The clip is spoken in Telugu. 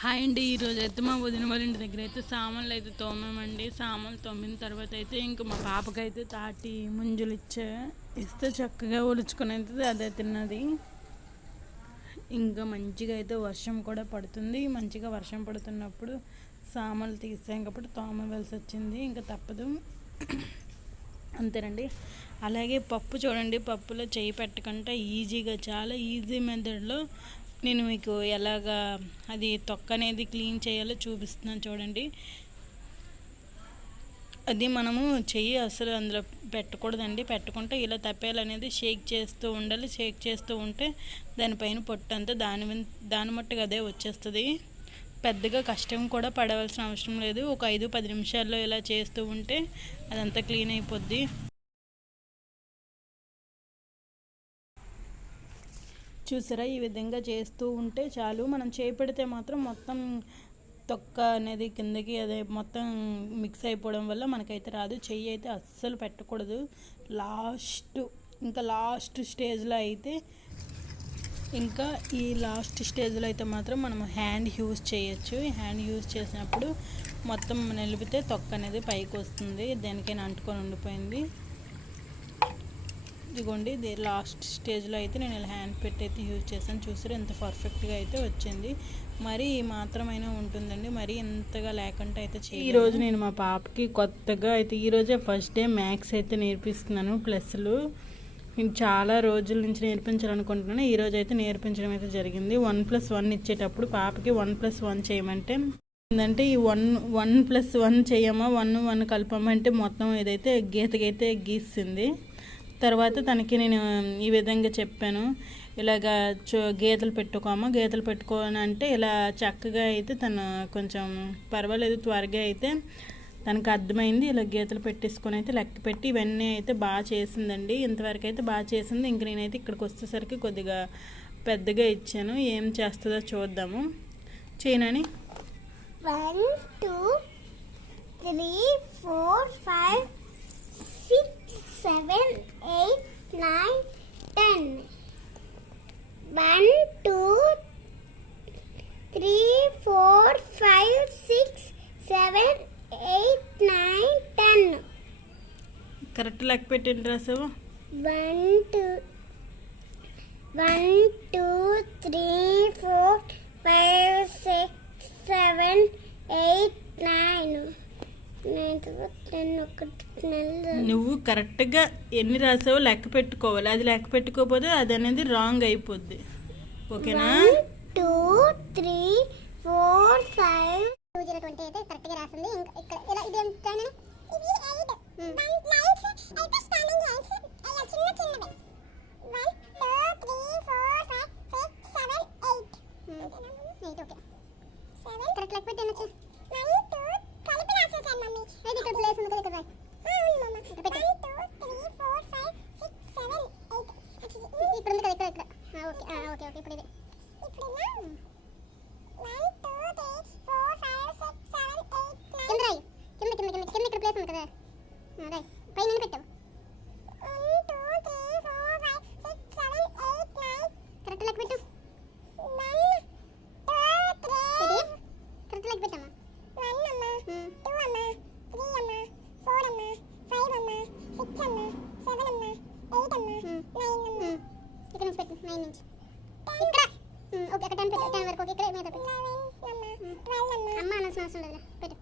హాయ్ అండి. ఈరోజు అయితే మా వదిన వాళ్ళ ఇంటి దగ్గర అయితే సామాన్లు అయితే తోమామండి. సామాన్లు తోమిన తర్వాత అయితే ఇంక మా పాపకైతే తాటి ముంజులు ఇస్తే చక్కగా ఒలుచుకొని అవుతుంది, అదే తిన్నది. ఇంకా మంచిగా అయితే వర్షం కూడా పడుతుంది. మంచిగా వర్షం పడుతున్నప్పుడు సామాన్లు తీసాం కాబట్టి తోమవలసి వచ్చింది, ఇంకా తప్పదు. అంతేనండి. అలాగే పప్పు చూడండి, పప్పులో చేయి పెట్టకుండా ఈజీగా, చాలా ఈజీ మెథడ్లో నేను మీకు ఎలాగా అది తొక్క అనేది క్లీన్ చేయాలో చూపిస్తున్నాను చూడండి. అది మనము చెయ్యి అసలు అందులో పెట్టకూడదండి. పెట్టుకుంటే ఇలా తప్పేయాలనేది షేక్ చేస్తూ ఉండాలి. షేక్ చేస్తూ ఉంటే దానిపైన పొట్టు అంతా దాని మట్టుగా అదే వచ్చేస్తుంది. పెద్దగా కష్టం కూడా పడవలసిన అవసరం లేదు. ఒక 5-10 నిమిషాల్లో ఇలా చేస్తూ ఉంటే అదంతా క్లీన్ అయిపోద్ది. చూసారా, ఈ విధంగా చేస్తూ ఉంటే చాలు. మనం చేపెడితే మాత్రం మొత్తం తొక్క అనేది కిందకి అదే మొత్తం మిక్స్ అయిపోవడం వల్ల మనకైతే రాదు. చెయ్యి అయితే అస్సలు పెట్టకూడదు. లాస్ట్ స్టేజ్లో అయితే లాస్ట్ స్టేజ్లో అయితే మాత్రం మనం హ్యాండ్ యూజ్ చేయొచ్చు. హ్యాండ్ యూజ్ చేసినప్పుడు మొత్తం నిలిపితే తొక్క అనేది పైకి వస్తుంది. దేనికైనా అంటుకొని ఉండిపోయింది. ఇదిగోండి, ఇది లాస్ట్ స్టేజ్లో అయితే నేను ఇలా హ్యాండ్ పెట్టి అయితే యూజ్ చేశాను. చూసారు ఎంత పర్ఫెక్ట్గా అయితే వచ్చింది. మరి మాత్రమైనా ఉంటుందండి, మరి ఇంతగా లేకుండా అయితే ఈరోజు నేను మా పాపకి కొత్తగా అయితే ఈరోజే ఫస్ట్ డే మ్యాథ్స్ అయితే నేర్పిస్తున్నాను. ప్లస్లు నేను చాలా రోజుల నుంచి నేర్పించాలనుకుంటున్నాను. ఈరోజు అయితే నేర్పించడం అయితే జరిగింది. 1+1 ఇచ్చేటప్పుడు పాపకి 1+1 చేయమంటే ఏంటంటే ఈ 1+1 చేయమా 1 కలపమంటే మొత్తం ఏదైతే గీతకైతే గీసింది. తర్వాత తనకి నేను ఈ విధంగా చెప్పాను, ఇలాగా గీతలు పెట్టుకోని అంటే ఇలా చక్కగా అయితే తను కొంచెం పర్వాలేదు, త్వరగా అయితే తనకు అర్థమైంది. ఇలా గీతలు పెట్టేసుకొని అయితే లెక్క పెట్టి ఇవన్నీ అయితే బాగా చేసిందండి. ఇంతవరకు అయితే బాగా చేసింది. ఇంక నేనైతే ఇక్కడికి వచ్చేసరికి కొద్దిగా పెద్దగా ఇచ్చాను. ఏం చేస్తుందో చూద్దాము. చేయనని 1 2 3 4 5 6 7 8 9 10 1 2 3 4 5 6 7 8 9 10 కరెక్ట్ లెక్క పెట్టండి రాసావు. 1 2 3 4 5 6 7 8 9 నువ్వు కరెక్ట్గా ఎన్ని రాసావో లెక్క పెట్టుకోవాలి. అది లెక్క పెట్టుకోకపోతే అది అనేది రాంగ్ అయిపోద్ది. ఓకేనా? 1 2 3 4 5 2020 అయితే కరెక్ట్గా రాసింది. ఇంకా ఇక్కడ ఇలా ఇది ఏంటంటే ఇది 8 లైన్స్ అయితే స్టాండింగ్ లైన్స్ అలా చిన్నవి 1 2 3 4 5 6 7 8 8 ఓకే 7 కరెక్ట్ లెక్క పెట్టేనొచ్చు. 1 2 కలిపి రాసేసాను మమ్మీ. ఇది ఇక్కడ ప్లేస్ ఉంది కదా, ఇక్కడ రాయి. అవును మమ్మ, ఇక్కడ పెట్టు. 1 2 3 4 5 6 7 8 ఇక్కడ ఉంది కదా, ఇక్కడ ఓకే ఓకే ఇప్పుడు ఇది ఇప్పుడేనా 1 2 3 4 5 6 7 8 9 కింద రాయి. కింద ఇక్కడ ప్లేస్ ఉంది కదా, రాయి. పైన పెట్టు. 1 2 3 4 5 6 7 8 9 కరెక్ట్ లెక్క పెట్టు. 1 2 3 కరెక్ట్ లెక్క పెట్టమ్మా. 1 అమ్మా, 2 అమ్మా, 3 అమ్మా, 4 అమ్మా, 5 అమ్మా, 6 అమ్మా, 7 అమ్మా, 8 అమ్మా, 9 అమ్మా. ఇక్కడ నుంచి పెట్టు, 9 నుంచి ఇక్కడ ఓకే. అక్కడ 10 పెట్టు, 10 వరకు ఓకే. ఇక్కడ మీద పెట్టు. 11 అమ్మా, 12 అమ్మా. అమ్మ అనవసరం అవసరం లేదు, పెట్టు.